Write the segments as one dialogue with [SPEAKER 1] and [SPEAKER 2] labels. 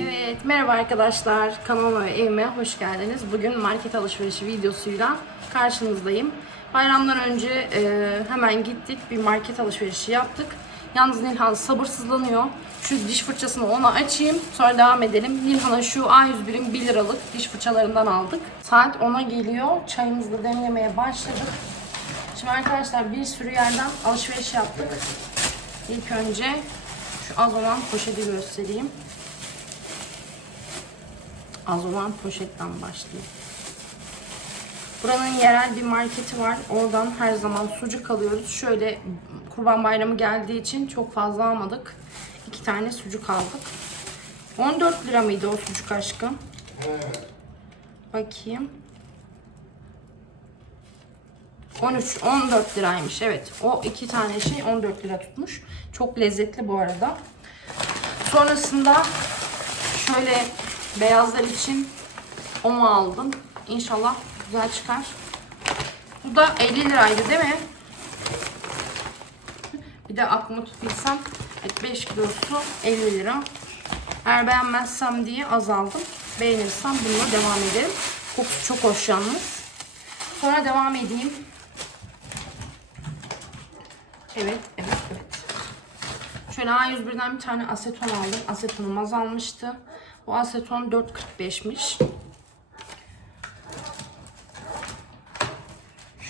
[SPEAKER 1] Evet, merhaba arkadaşlar. Kanalıma ve evime hoş geldiniz. Bugün market alışverişi videosuyla karşınızdayım. Bayramdan önce e, hemen gittik, bir market alışverişi yaptık. Yalnız Nilhan sabırsızlanıyor. Şu diş fırçasını ona açayım, sonra devam edelim. Nilhan'a şu A101'in 1 liralık diş fırçalarından aldık. Saat 10'a geliyor. Çayımızı da demlemeye başladık. Şimdi arkadaşlar bir sürü yerden alışveriş yaptık. İlk önce şu az olan poşeti göstereyim. Az olan poşetten başlayayım. Buranın yerel bir marketi var. Oradan her zaman sucuk alıyoruz. Şöyle kurban bayramı geldiği için çok fazla almadık. İki tane sucuk aldık. 14 lira mıydı o sucuk aşkım? Bakayım. 13, 14 liraymış. Evet. O iki tane şey 14 lira tutmuş. Çok lezzetli bu arada. Sonrasında şöyle beyazlar için omo aldım. İnşallah güzel çıkar. Bu da 50 liraydı değil mi? Bir de aklımı tutabilsem evet 5 kilosu 50 lira. Eğer beğenmezsem diye azaldım. Beğenirsem bununla devam ederim. Kokusu çok hoş yalnız. Sonra devam edeyim. Evet, evet, evet. Şöyle A101'den bir tane aseton aldım. Asetonum azalmıştı. Bu aseton 4.45'miş.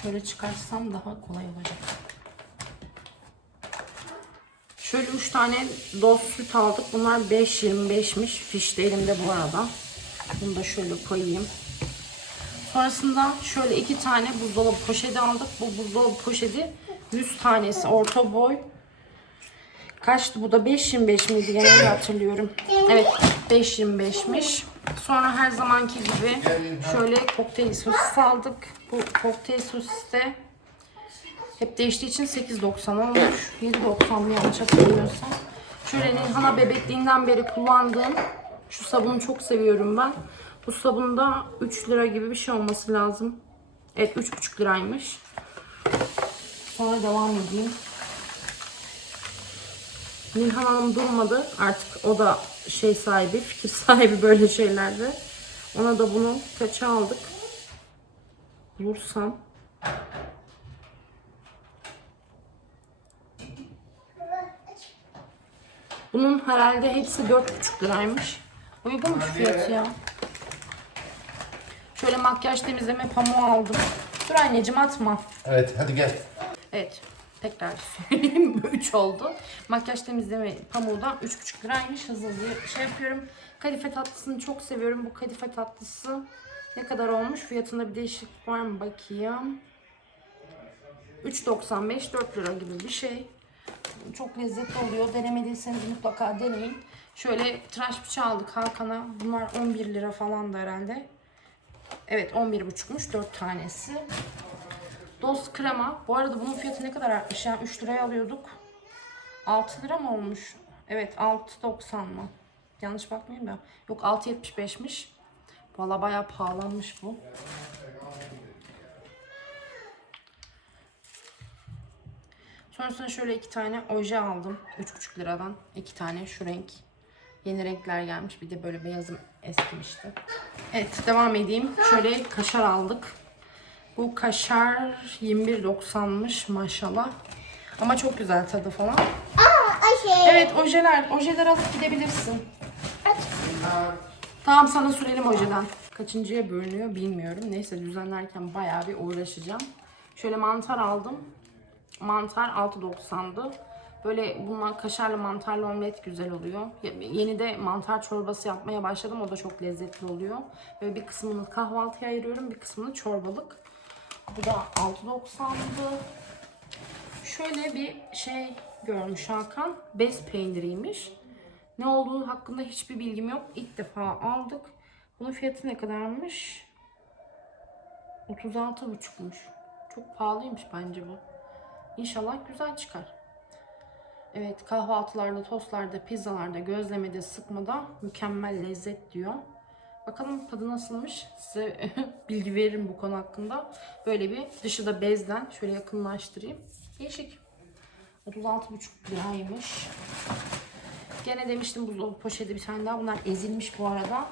[SPEAKER 1] Şöyle çıkarsam daha kolay olacak. Şöyle 3 tane doz süt aldık. Bunlar 5.25'miş. Fiş de elimde bu arada. Bunu da şöyle koyayım. Sonrasında şöyle iki tane buzdolabı poşeti aldık. Bu buzdolabı poşeti 100 tanesi orta boy. Kaçtı bu da 5.25 miydi gene öyle hatırlıyorum. Evet 5.25'miş. Sonra her zamanki gibi şöyle kokteyl sosis aldık. Bu kokteyl sosis de hep değiştiği için 8.90 olmuş. 7.90 mı yanlış hatırlamıyorsam. Şöyle Nilhan'a bebekliğinden beri kullandığım şu sabunu çok seviyorum ben. Bu sabun da 3 lira gibi bir şey olması lazım. Evet 3,5 liraymış. Sonra devam edeyim. Nilhan Hanım durmadı. Artık o da şey sahibi, fikir sahibi böyle şeylerde. Ona da bunu kaça aldık? Bulursam. Bunun herhalde hepsi 4,5 liraymış. Uygunmuş fiyatı ya. Şöyle makyaj temizleme pamuğu aldım. Dur anneciğim atma.
[SPEAKER 2] Evet hadi gel.
[SPEAKER 1] Evet. Tekrar söyleyeyim. 3 oldu. Makyaj temizleme pamuğu da 3,5 liraymış. Hızlı hızlı şey yapıyorum. Kadife tatlısını çok seviyorum. Bu kadife tatlısı ne kadar olmuş? Fiyatında bir değişiklik var mı? Bakayım. 3.95 4 lira gibi bir şey. Çok lezzetli oluyor. Denemediyseniz mutlaka deneyin. Şöyle tıraş bıçağı aldık Hakan'a. Bunlar 11 lira falan da herhalde. Evet 11,5'muş 4 tanesi. Dost krema. Bu arada bunun fiyatı ne kadar artmış? Yani 3 liraya alıyorduk. 6 lira mı olmuş? Evet 6.90 mı? Yanlış bakmayayım da. Yok 6.75'miş. Valla bayağı pahalanmış bu. Sonrasında şöyle iki tane oje aldım. 3,5 liradan. iki tane şu renk. Yeni renkler gelmiş. Bir de böyle beyazım eskimişti. Evet devam edeyim. Şöyle kaşar aldık. Bu kaşar 21.90'mış maşallah. Ama çok güzel tadı falan.
[SPEAKER 3] Ayşe.
[SPEAKER 1] Evet ojeler. Ojeler alıp gidebilirsin. Tamam sana sürelim ojeden. Kaçıncıya bölünüyor bilmiyorum. Neyse düzenlerken bayağı bir uğraşacağım. Şöyle mantar aldım. Mantar 6.90'dı. Böyle bunlar kaşarlı mantarlı omlet güzel oluyor. Yeni de mantar çorbası yapmaya başladım. O da çok lezzetli oluyor. Böyle bir kısmını kahvaltıya ayırıyorum. Bir kısmını çorbalık. Bu da 6.90'dı. Şöyle bir şey görmüş Hakan. Bez peyniriymiş. Ne olduğu hakkında hiçbir bilgim yok. İlk defa aldık. Bunun fiyatı ne kadarmış? 36,5'muş. Çok pahalıymış bence bu. İnşallah güzel çıkar. Evet kahvaltılarda, tostlarda, pizzalarda, gözlemede, sıkmada mükemmel lezzet diyor. Bakalım tadı nasılmış. Size bilgi veririm bu konu hakkında. Böyle bir dışı da bezden. Şöyle yakınlaştırayım. Değişik. 36,5 liraymış. Gene demiştim buzdolabı poşeti bir tane daha. Bunlar ezilmiş bu arada.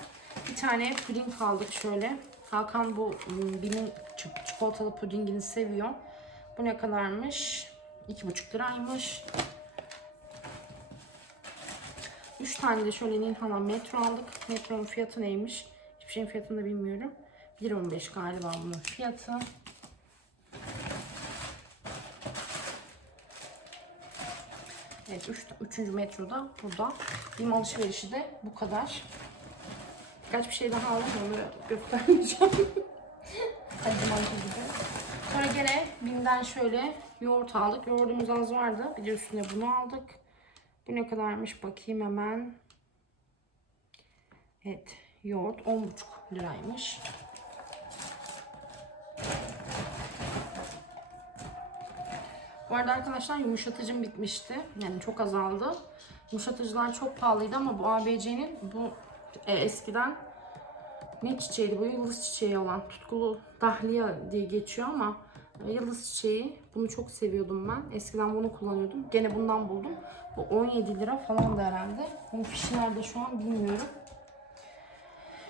[SPEAKER 1] Bir tane puding aldık şöyle. Hakan bu Bim'in çik- çikolatalı pudingini seviyor. Bu ne kadarmış? 2,5 liraymış. 3 tane de şöyle Nilhan'dan metro aldık. Metronun fiyatı neymiş? Hiçbir şeyin fiyatını da bilmiyorum. 1.15 galiba bunun fiyatı. Evet, üç, metroda burada. Benim alışverişi de bu kadar. Birkaç bir şey daha aldım onu göstermeyeceğim. Her zamanki gibi. Sonra gene Bim'den şöyle yoğurt aldık. Yoğurdumuz az vardı. Bir de üstüne bunu aldık. Bu ne kadarmış bakayım hemen. Evet yoğurt 10,5 liraymış. Bu arada arkadaşlar yumuşatıcım bitmişti. Yani çok azaldı. Yumuşatıcılar çok pahalıydı ama bu ABC'nin bu e, eskiden ne çiçeğiydi bu yıldız çiçeği olan tutkulu dahliya diye geçiyor ama yıldız çiçeği bunu çok seviyordum ben. Eskiden bunu kullanıyordum. Gene bundan buldum. Bu 17 lira falan da herhalde. Bunun fişi nerede şu an bilmiyorum.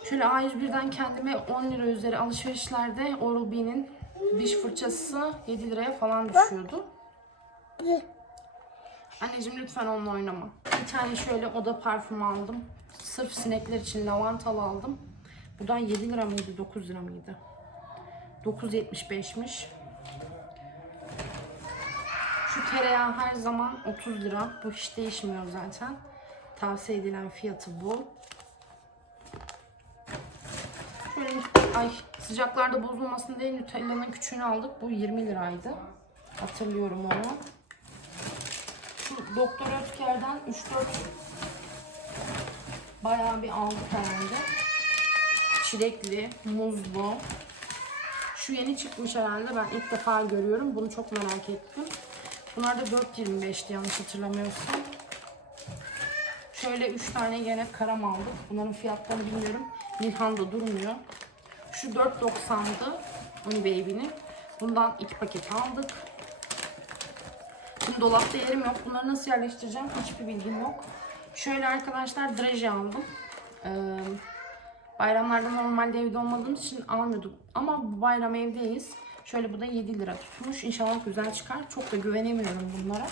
[SPEAKER 1] Şöyle A101'den kendime 10 lira üzeri alışverişlerde Oral-B'nin diş fırçası 7 liraya falan düşüyordu. Anneciğim lütfen onunla oynama. Bir tane şöyle oda parfümü aldım. Sırf sinekler için lavantalı aldım. Buradan 7 lira mıydı 9 lira mıydı? 9.75'miş. Tereyağı her zaman 30 lira. Bu hiç değişmiyor zaten. Tavsiye edilen fiyatı bu. Şöyle ay sıcaklarda bozulmasın diye Nutella'nın küçüğünü aldık. Bu 20 liraydı. Hatırlıyorum onu. Şu Doktor Ötker'den 3-4 bayağı bir aldık herhalde. Çilekli, muzlu. Şu yeni çıkmış herhalde. Ben ilk defa görüyorum. Bunu çok merak ettim. Bunlar da 4.25'ti yanlış hatırlamıyorsam. Şöyle 3 tane gene karam aldık. Bunların fiyatlarını bilmiyorum. Nilhan'da durmuyor. Şu 4.90'dı. Oni Baby'nin. Bundan 2 paket aldık. Şimdi dolapta yerim yok. Bunları nasıl yerleştireceğim hiçbir bilgim yok. Şöyle arkadaşlar draje aldım. Ee, bayramlarda normalde evde olmadığımız için almıyorduk. Ama bu bayram evdeyiz. Şöyle bu da 7 lira tutmuş. İnşallah güzel çıkar. Çok da güvenemiyorum bunlara.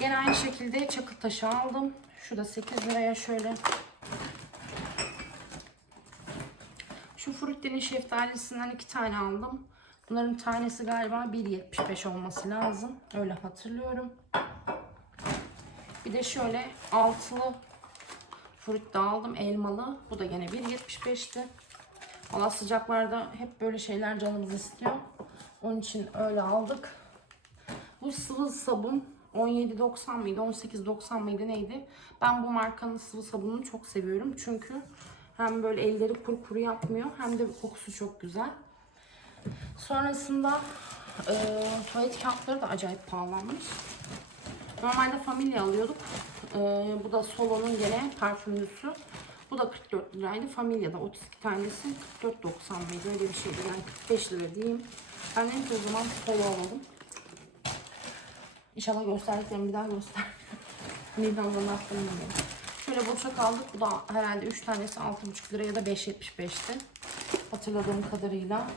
[SPEAKER 1] Gene aynı şekilde çakıl taşı aldım. Şu da 8 liraya şöyle. Şu Frutti'nin şeftalisinden iki tane aldım. Bunların tanesi galiba 1.75 olması lazım. Öyle hatırlıyorum. Bir de şöyle altılı fruit da aldım elmalı. Bu da gene 1.75'ti. Valla sıcaklarda hep böyle şeyler canımız istiyor. Onun için öyle aldık. Bu sıvı sabun 17.90 mıydı 18.90 mıydı neydi? Ben bu markanın sıvı sabununu çok seviyorum. Çünkü hem böyle elleri kuru kuru yapmıyor hem de kokusu çok güzel. Sonrasında e, tuvalet kağıtları da acayip pahalanmış. Normalde Familia alıyorduk. E, bu da Solo'nun gene parfümlüsü. Bu da 44 liraydı. Familia'da 32 tanesi 44.90 mıydı öyle bir şeydi. Yani 45 lira diyeyim. Ben en o zaman Solo alalım. İnşallah gösterdiklerimi bir daha göster. Nilden bana aklımda Şöyle boşa kaldık. Bu da herhalde 3 tanesi 6,5 lira ya da 5.75'ti. Hatırladığım kadarıyla.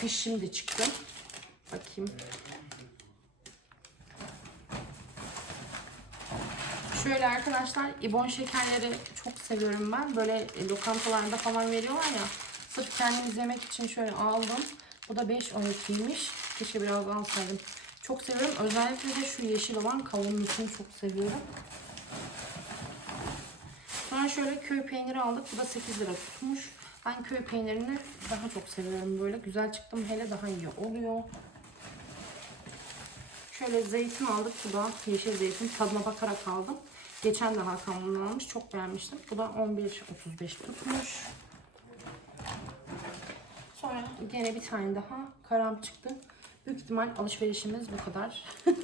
[SPEAKER 1] Fiş şimdi çıktı. Bakayım. Şöyle arkadaşlar İbon şekerleri çok seviyorum ben. Böyle lokantalarda falan veriyorlar ya. Sırf kendimiz yemek için şöyle aldım. Bu da 5.12'ymiş. Keşke biraz alsaydım. Çok seviyorum. Özellikle de şu yeşil olan kavunlusunu çok seviyorum. Sonra şöyle köy peyniri aldık. Bu da 8 lira tutmuş. Ben köy peynirini daha çok seviyorum böyle. Güzel çıktım hele daha iyi oluyor. Şöyle zeytin aldık. Bu da yeşil zeytin. Tadına bakarak aldım. Geçen de Hakan bundan almış. Çok beğenmiştim. Bu da 11.35 tutmuş. Sonra gene bir tane daha karam çıktı. Büyük ihtimal alışverişimiz bu kadar.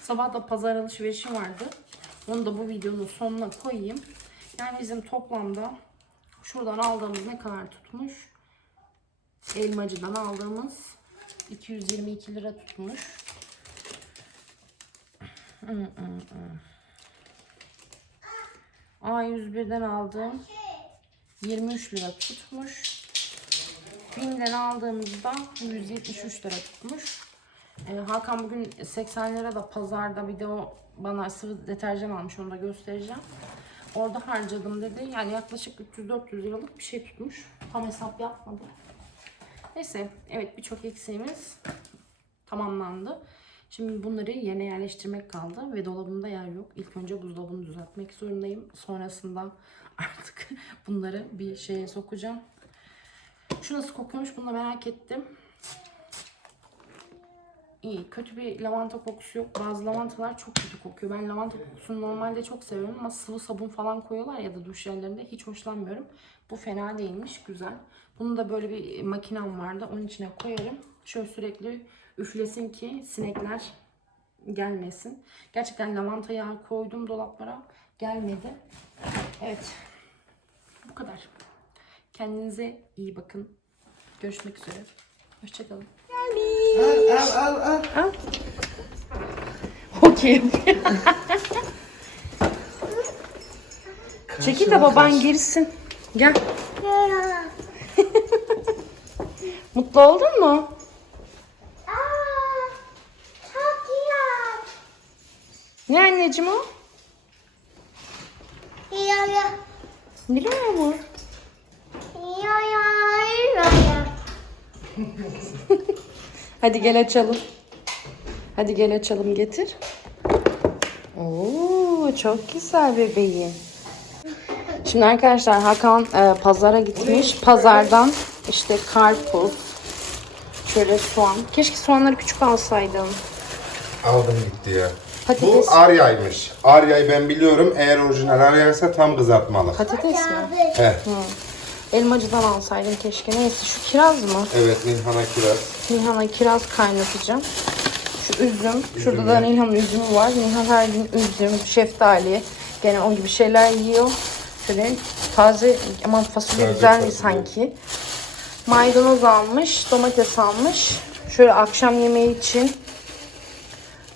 [SPEAKER 1] Sabah da pazar alışverişi vardı. Onu da bu videonun sonuna koyayım. Yani bizim toplamda şuradan aldığımız ne kadar tutmuş? Elmacıdan aldığımız 222 lira tutmuş. Hmm, hmm, hmm. A101'den aldığım 23 lira tutmuş. Bim'den aldığımızda 173 lira tutmuş. Ee, Hakan bugün 80 lira da pazarda bir de o bana sıvı deterjan almış onu da göstereceğim. Orada harcadım dedi. Yani yaklaşık 300-400 liralık bir şey tutmuş. Tam hesap yapmadım. Neyse evet birçok eksiğimiz tamamlandı. Şimdi bunları yerine yerleştirmek kaldı ve dolabımda yer yok. İlk önce buzdolabını düzeltmek zorundayım. Sonrasında artık bunları bir şeye sokacağım. Şu nasıl kokuyormuş bunu da merak ettim. İyi. Kötü bir lavanta kokusu yok. Bazı lavantalar çok kötü kokuyor. Ben lavanta kokusunu normalde çok seviyorum ama sıvı sabun falan koyuyorlar ya da duş jellerinde hiç hoşlanmıyorum. Bu fena değilmiş. Güzel. Bunun da böyle bir makinem vardı. Onun içine koyarım. Şöyle sürekli üflesin ki sinekler gelmesin. Gerçekten lavanta yağı koydum dolaplara. Gelmedi. Evet. Bu kadar. Kendinize iyi bakın. Görüşmek üzere. Hoşçakalın.
[SPEAKER 2] Al al al al.
[SPEAKER 1] Okey. Çekil de baban girsin. Gel. Mutlu oldun mu?
[SPEAKER 3] Çok iyi.
[SPEAKER 1] Ne anneciğim o?
[SPEAKER 3] Ya ya.
[SPEAKER 1] Biliyor mu?
[SPEAKER 3] Ya ya ya ya.
[SPEAKER 1] Hadi gel açalım. Hadi gel açalım getir. Oo çok güzel bebeğim. Şimdi arkadaşlar Hakan e, pazara gitmiş. Pazardan işte karpuz, şöyle soğan. Keşke soğanları küçük alsaydım.
[SPEAKER 2] Aldım gitti ya.
[SPEAKER 1] Patates.
[SPEAKER 2] Bu Arya'ymış. Arya'yı ben biliyorum. Eğer orijinal Arya'ysa tam kızartmalı.
[SPEAKER 1] Patates mi?
[SPEAKER 2] He.
[SPEAKER 1] Elmacıdan alsaydım keşke. Neyse şu kiraz mı?
[SPEAKER 2] Evet Nilhan'a kiraz.
[SPEAKER 1] Nilhan'a kiraz kaynatacağım. Şu üzüm. Şurada da Nilhan'ın üzümü var. Nilhan her gün üzüm, şeftali. Gene o gibi şeyler yiyor. Şöyle taze aman fasulye
[SPEAKER 2] Taze
[SPEAKER 1] güzel
[SPEAKER 2] fasulye.
[SPEAKER 1] sanki. Maydanoz almış, domates almış. Şöyle akşam yemeği için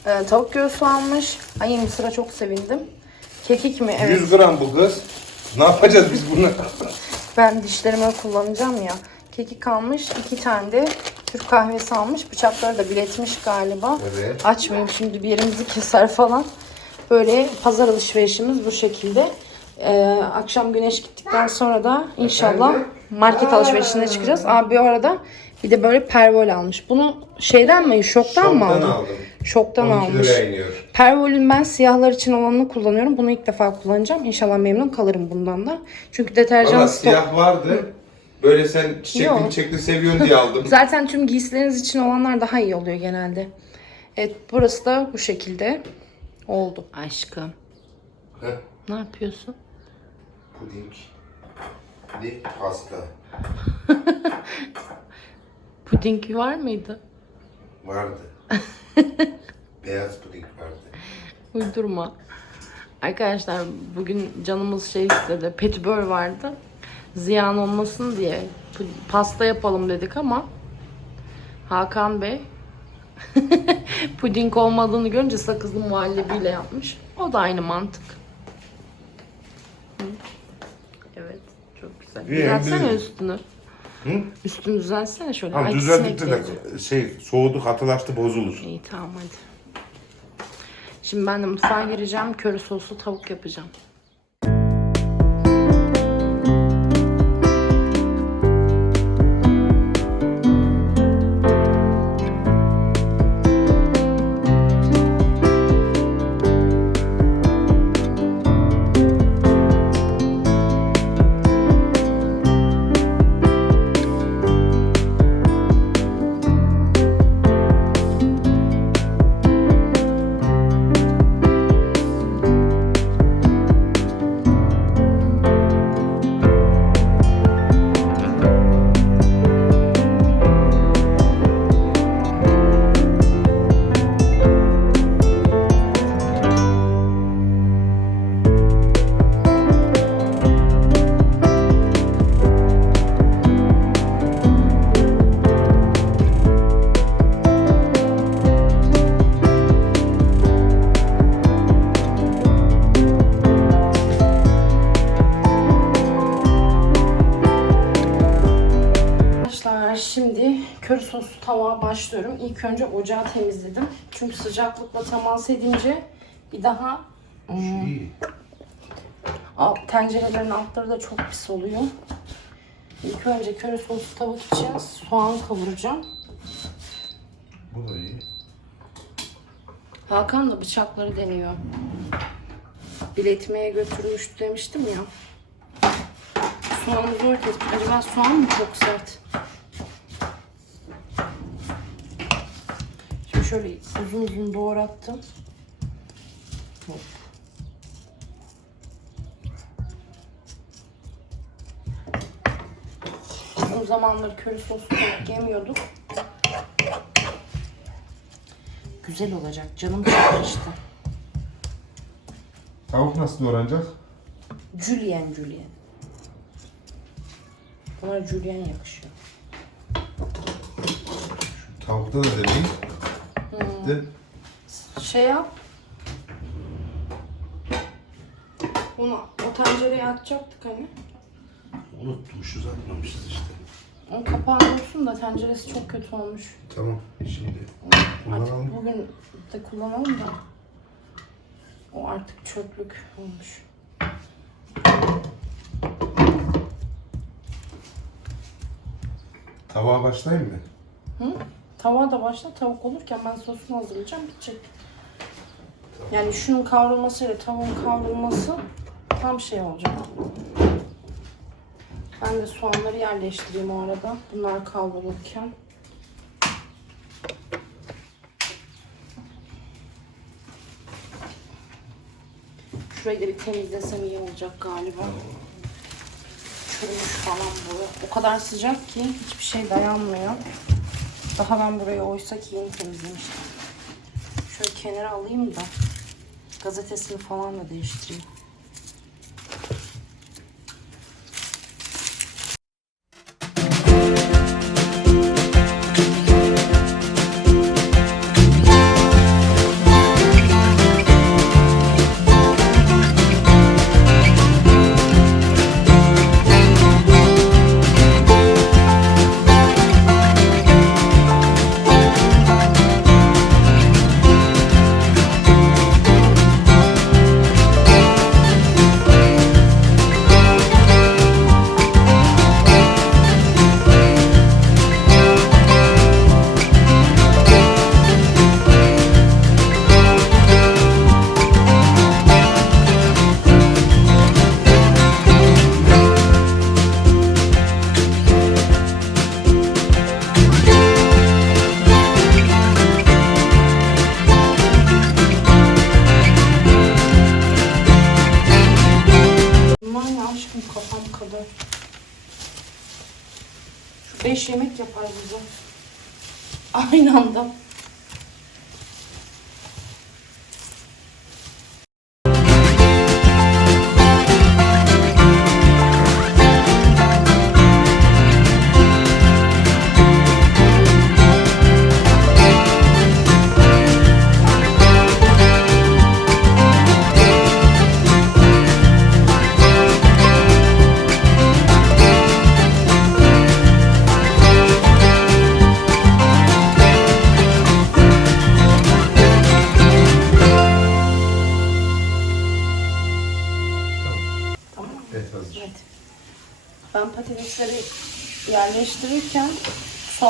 [SPEAKER 1] e, tavuk göğsü almış. Ay mısıra çok sevindim. Kekik mi? Evet.
[SPEAKER 2] 100 gram bu kız. Ne yapacağız biz bunu?
[SPEAKER 1] Ben dişlerime kullanacağım ya. Kekik almış. iki tane de Türk kahvesi almış. Bıçakları da biletmiş galiba.
[SPEAKER 2] Evet.
[SPEAKER 1] Açmayayım şimdi bir yerimizi keser falan. Böyle pazar alışverişimiz bu şekilde. Ee, akşam güneş gittikten sonra da inşallah market alışverişine çıkacağız. Abi bir arada bir de böyle pervol almış. Bunu şeyden mi? Şoktan, mı
[SPEAKER 2] Şoktan
[SPEAKER 1] aldın?
[SPEAKER 2] aldım.
[SPEAKER 1] Şoktan
[SPEAKER 2] 12
[SPEAKER 1] almış.
[SPEAKER 2] iniyor.
[SPEAKER 1] Pervol'ün ben siyahlar için olanını kullanıyorum. Bunu ilk defa kullanacağım. İnşallah memnun kalırım bundan da. Çünkü deterjan
[SPEAKER 2] Valla
[SPEAKER 1] stok.
[SPEAKER 2] siyah vardı. Böyle sen çiçekli
[SPEAKER 1] Yok.
[SPEAKER 2] çiçekli seviyorsun diye aldım.
[SPEAKER 1] Zaten tüm giysileriniz için olanlar daha iyi oluyor genelde. Evet burası da bu şekilde oldu. Aşkım
[SPEAKER 2] Heh,
[SPEAKER 1] ne yapıyorsun?
[SPEAKER 2] Puding. Bir pasta.
[SPEAKER 1] Puding var mıydı?
[SPEAKER 2] Vardı. Beyaz puding vardı.
[SPEAKER 1] Uydurma. Arkadaşlar bugün canımız şey istedi. Petibör vardı. Ziyan olmasın diye pasta yapalım dedik ama Hakan Bey puding olmadığını görünce sakızlı muhallebiyle yapmış. O da aynı mantık. Evet. Çok güzel.
[SPEAKER 2] Biz-
[SPEAKER 1] üstünü.
[SPEAKER 2] Hı?
[SPEAKER 1] Üstünü düzeltsene şöyle.
[SPEAKER 2] Tamam
[SPEAKER 1] Ay, sinek
[SPEAKER 2] de şey soğudu katılaştı bozulur.
[SPEAKER 1] İyi tamam hadi. Şimdi ben de mutfağa gireceğim. Köri soslu tavuk yapacağım. Başlıyorum. İlk önce ocağı temizledim. Çünkü sıcaklıkla temas edince bir daha
[SPEAKER 2] İyi.
[SPEAKER 1] alt, tencerelerin altları da çok pis oluyor. İlk önce köri soslu tavuk için soğan kavuracağım.
[SPEAKER 2] Bu da iyi.
[SPEAKER 1] Hakan da bıçakları deniyor. Biletmeye götürmüştü demiştim ya. Soğanı zor kesmiş. Acaba soğan mı çok sert? Şöyle uzun uzun doğrattım. Hop. Uzun zamandır köri soslu yemiyorduk. Güzel olacak. Canım çekmişti.
[SPEAKER 2] Tavuk nasıl doğranacak?
[SPEAKER 1] Julian Julian. Buna Julian yakışıyor.
[SPEAKER 2] Tavukta da deneyin. De.
[SPEAKER 1] Şey yap. Bunu o tencereye atacaktık hani.
[SPEAKER 2] Unutmuşuz atmamışız işte.
[SPEAKER 1] Onun kapağını olsun da tenceresi çok kötü olmuş.
[SPEAKER 2] Tamam şimdi
[SPEAKER 1] Artık
[SPEAKER 2] kullanalım.
[SPEAKER 1] bugün de kullanalım da. O artık çöplük olmuş.
[SPEAKER 2] Tavuğa başlayayım mı?
[SPEAKER 1] Hı? Tavuğa da başla tavuk olurken ben sosunu hazırlayacağım bitecek. Yani şunun kavrulmasıyla tavuğun kavrulması tam şey olacak. Ben de soğanları yerleştireyim o arada. Bunlar kavrulurken. Şurayı da bir temizlesem iyi olacak galiba. Çürümüş falan bu. O kadar sıcak ki hiçbir şey dayanmıyor. Daha ben burayı oysa ki yeni temizlemiştim. Şöyle kenara alayım da gazetesini falan da değiştireyim.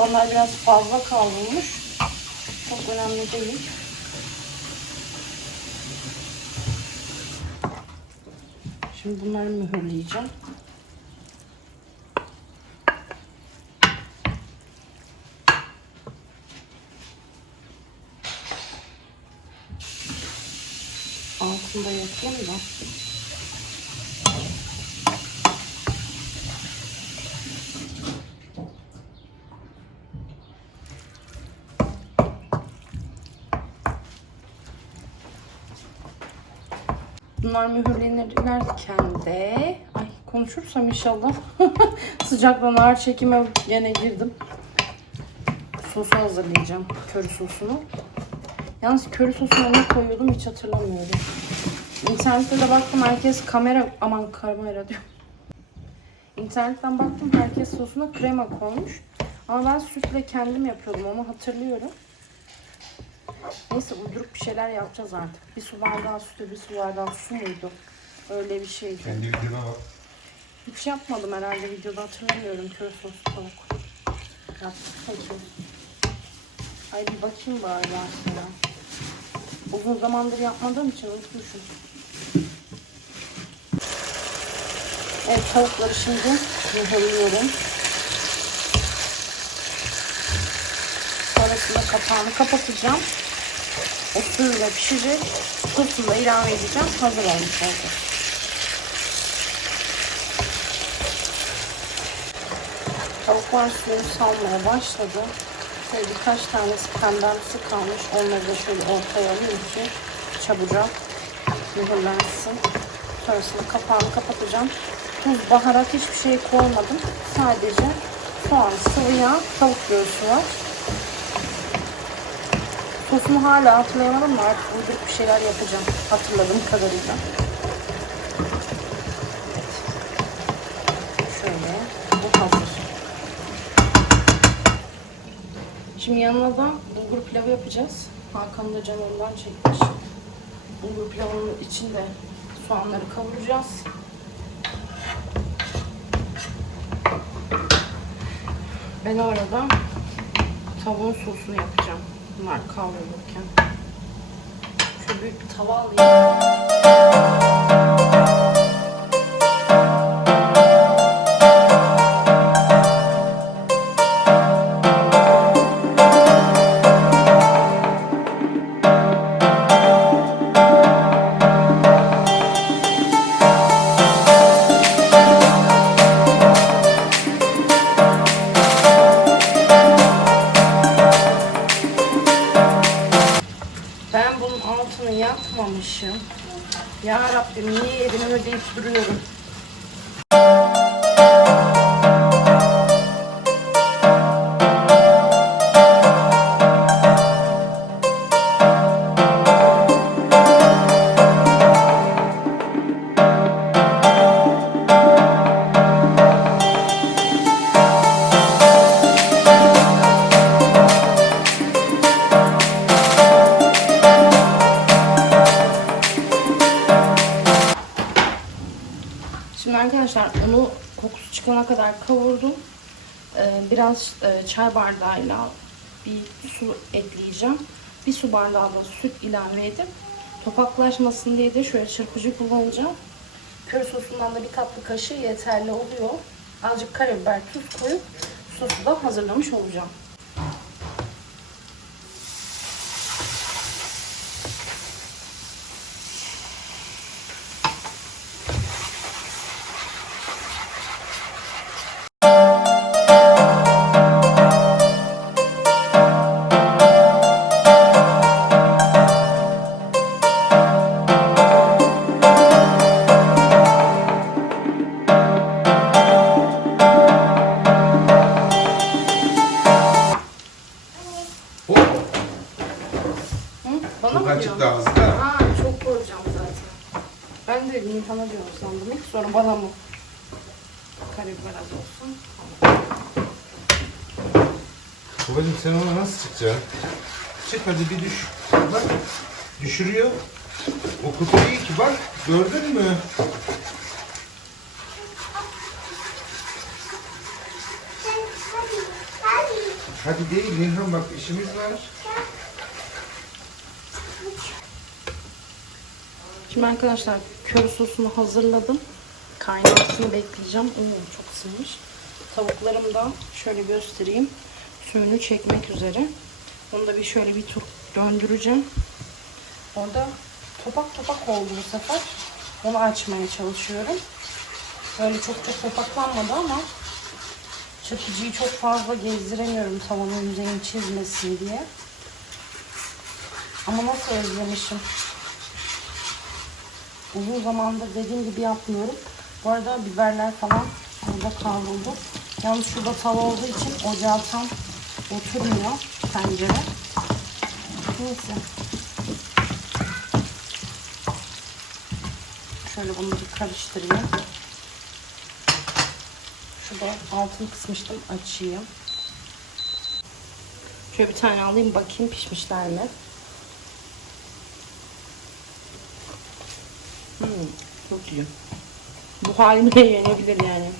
[SPEAKER 1] Soğanlar biraz fazla kavrulmuş. Çok önemli değil. Şimdi bunları mühürleyeceğim. Altını da yakayım da. Bunlar mühürlenirlerken de ay konuşursam inşallah sıcaktan ağır çekime gene girdim. Sosu hazırlayacağım. Köri sosunu. Yalnız köri sosuna ne koyuyordum hiç hatırlamıyorum. İnternette de baktım herkes kamera aman kamera diyor. İnternetten baktım herkes sosuna krema koymuş. Ama ben sütle kendim yapıyordum onu hatırlıyorum. Neyse uyduruk bir şeyler yapacağız artık. Bir su bardağı sütü, bir su bardağı su muydu? Öyle bir şeydi.
[SPEAKER 2] Kendi videona bak.
[SPEAKER 1] Hiç yapmadım herhalde videoda hatırlamıyorum köy soslu tavuk. Yaptık peki. Ay bir bakayım bari ben sana. Uzun zamandır yapmadığım için unutmuşum. Evet tavukları şimdi mühürlüyorum. Sonrasında kapağını kapatacağım. Suyla pişecek. Sosunu da ilave edeceğim. Hazır olmuş olacak. Tavuklar suyu salmaya başladı. Şöyle birkaç tanesi pembemsi kalmış. Onları da şöyle ortaya alayım ki çabucak mühürlensin. Sonrasında kapağını kapatacağım. Tuz, baharat hiçbir şey koymadım. Sadece soğan, sıvı yağ, tavuk göğsü var. Sosunu hala hatırlayamadım da artık uyduruk bir şeyler yapacağım. Hatırladığım kadarıyla. Şöyle. Bu hazır. Şimdi yanına da bulgur pilavı yapacağız. Hakan da canından çekmiş. Bulgur pilavının içinde soğanları kavuracağız. Ben orada tavuğun sosunu yapacağım. Bunlar kavrulurken. Şöyle büyük bir tava alayım. Biraz e, çay bardağıyla bir su ekleyeceğim. Bir su bardağı da süt ilave edip topaklaşmasın diye de şöyle çırpıcı kullanacağım. Köri sosundan da bir tatlı kaşığı yeterli oluyor. Azıcık karabiber, tuz koyup sosu da hazırlamış olacağım.
[SPEAKER 2] Hadi bir düş. Bak düşürüyor. O kutu iyi ki bak gördün mü?
[SPEAKER 3] Hadi,
[SPEAKER 2] değil Nilhan bak işimiz var.
[SPEAKER 1] Şimdi arkadaşlar köri sosunu hazırladım. Kaynamasını bekleyeceğim. Oo, çok ısınmış. Tavuklarım da şöyle göstereyim. Suyunu çekmek üzere. Onu da bir şöyle bir tur döndüreceğim. Orada topak topak oldu bu sefer. Onu açmaya çalışıyorum. Böyle çok çok topaklanmadı ama çakıcıyı çok fazla gezdiremiyorum tavanın yüzeyini çizmesin diye. Ama nasıl özlemişim. Uzun zamandır dediğim gibi yapmıyorum. Bu arada biberler falan burada kavruldu. Yalnız şurada tava olduğu için ocağa tam oturmuyor tencere. Neyse. Şöyle bunu bir karıştırayım. Şurada altını kısmıştım açayım. Şöyle bir tane alayım bakayım pişmişler mi? Hmm, çok iyi. Bu halimle yenebilir yani.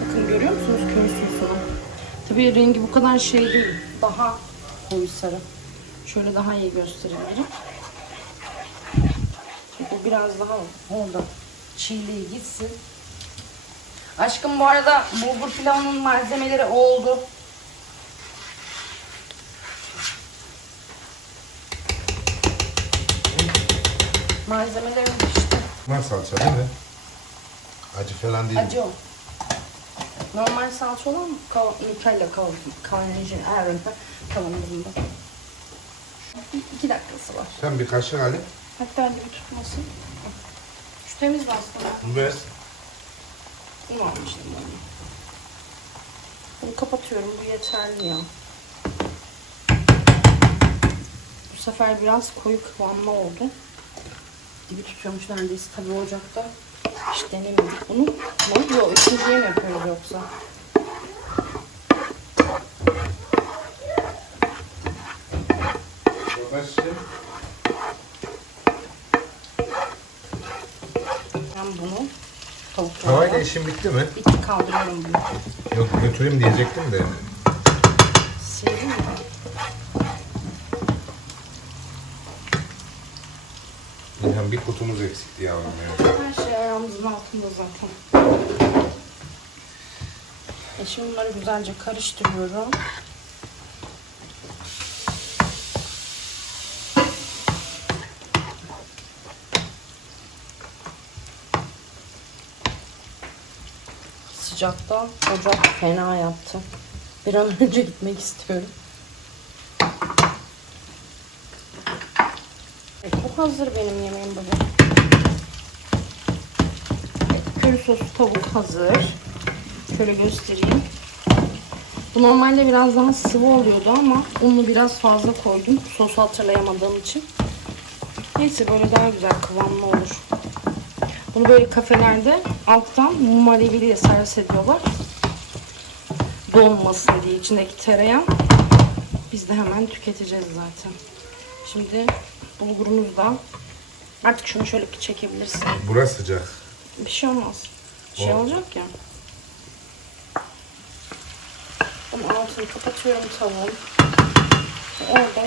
[SPEAKER 1] Bakın görüyor musunuz sosunu? Tabii rengi bu kadar şey değil. Daha koyu sarı. Şöyle daha iyi gösterebilirim. Bu biraz daha orada çiğliği gitsin. Aşkım bu arada bulgur pilavının malzemeleri oldu. Malzemelerim pişti.
[SPEAKER 2] Var salça değil mi? Acı falan değil.
[SPEAKER 1] Acı o. Normal salça olan Nutella kav kavrayıcı erinde kavanozunda. Bir, iki dakikası var.
[SPEAKER 2] Sen bir kaşık alayım.
[SPEAKER 1] Hatta bir tutmasın. Şu temiz aslında.
[SPEAKER 2] Bunu ver.
[SPEAKER 1] Bunu almıştım ben. Bunu kapatıyorum. Bu yeterli ya. Bu sefer biraz koyu kıvamlı oldu. Dibi tutuyormuş neredeyse tabii ocakta. Hiç denemedik bunu. Ne? Yok ikinciye mi yapıyoruz yoksa? Ben bunu tavuk
[SPEAKER 2] Tavayla
[SPEAKER 1] tavayla
[SPEAKER 2] işin bitti mi?
[SPEAKER 1] bitti kaldırıyorum bunu.
[SPEAKER 2] Yok götüreyim diyecektim de.
[SPEAKER 1] Sevdim mi?
[SPEAKER 2] İlhan bir kutumuz eksikti yavrum ya.
[SPEAKER 1] Her şey ayağımızın altında zaten. E şimdi bunları güzelce karıştırıyorum. Sıcakta ocak fena yaptı. Bir an önce gitmek istiyorum. Evet, bu hazır benim yemeğim baba. Köri soslu tavuk hazır. Şöyle göstereyim. Bu normalde biraz daha sıvı oluyordu ama unu biraz fazla koydum. Sosu hatırlayamadığım için. Neyse böyle daha güzel kıvamlı olur. Bunu böyle kafelerde alttan mum aleviyle servis ediyorlar. Donmasın diye içindeki tereyağı. Biz de hemen tüketeceğiz zaten. Şimdi bulgurumuz da artık şunu şöyle bir çekebilirsin.
[SPEAKER 2] Burası sıcak.
[SPEAKER 1] Bir şey olmaz. Bir şey olacak ya. Bunun altını kapatıyorum tavuğun. Orada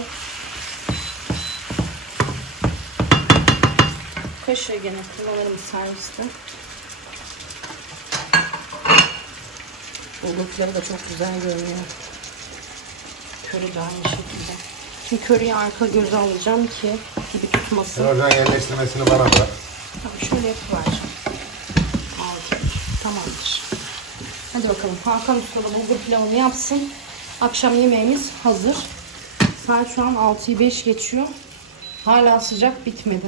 [SPEAKER 1] kaşığı gene kullanırım serviste. Bulgurları da çok güzel görünüyor. Köri de aynı şekilde. Şimdi köriyi arka göze alacağım ki gibi tutmasın.
[SPEAKER 2] Sen oradan yerleştirmesini bana bırak.
[SPEAKER 1] Tabii şöyle yapıvereceğim. Aldım. Tamamdır. Hadi bakalım. Hakan Usta da bulgur pilavını yapsın. Akşam yemeğimiz hazır. Saat şu an 6'yı 5 geçiyor. Hala sıcak bitmedi.